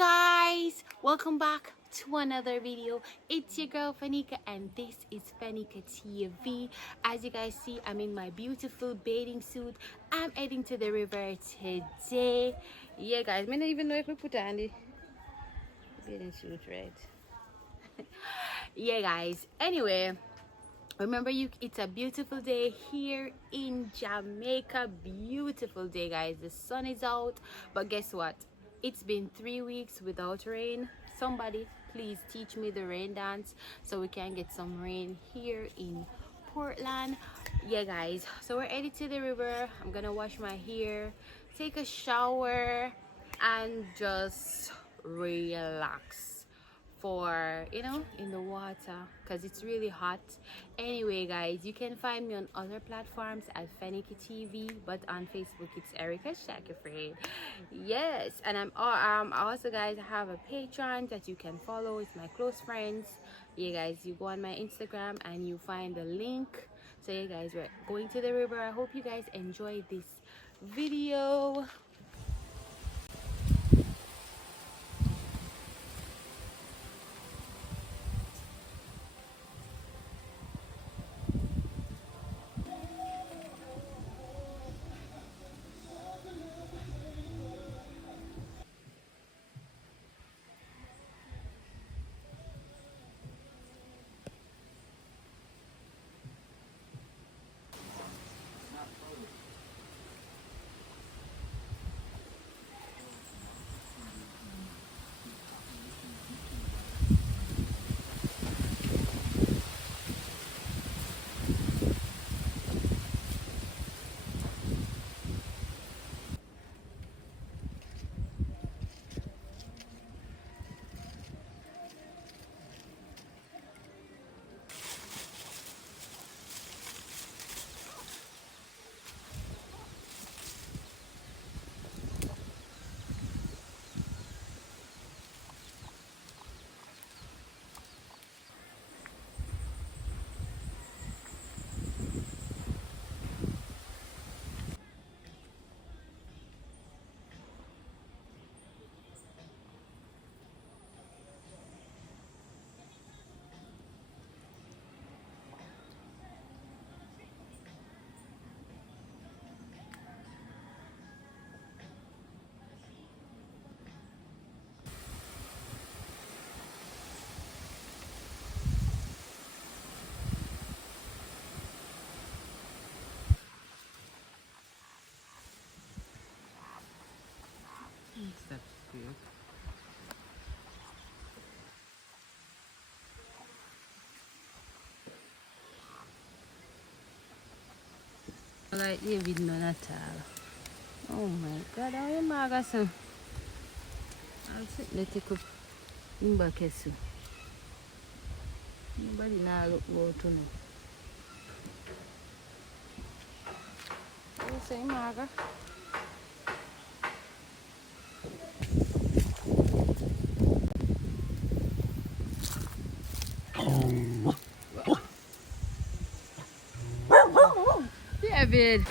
Guys, welcome back to another video. It's your girl Fanika and this is Fanika TV. As you guys see, I'm in my beautiful bathing suit. I'm heading to the river today. Yeah guys, I don't even know if we put on the bathing suit right. Yeah guys, anyway, remember it's a beautiful day here in Jamaica. Beautiful day guys, the sun is out, but guess what, it's been 3 weeks without rain. Somebody please teach me the rain dance so we can get some rain here in Portland. Yeah guys, so we're headed to the river. I'm gonna wash my hair, take a shower, and just relax for in the water because it's really hot. Anyway guys, you can find me on other platforms at Feniki TV, but on Facebook it's Erica Shackelford. Yes, and I'm also guys, I have a Patreon that you can follow. It's my close friends. Yeah guys, you go on my Instagram and you find the link. So yeah guys, we're going to the river. I hope you guys enjoy this video. That's good. Like David none at all. Oh my god, how you magasin? I'll sit there take up in back soon. Nobody now look go to me. You say maga? David.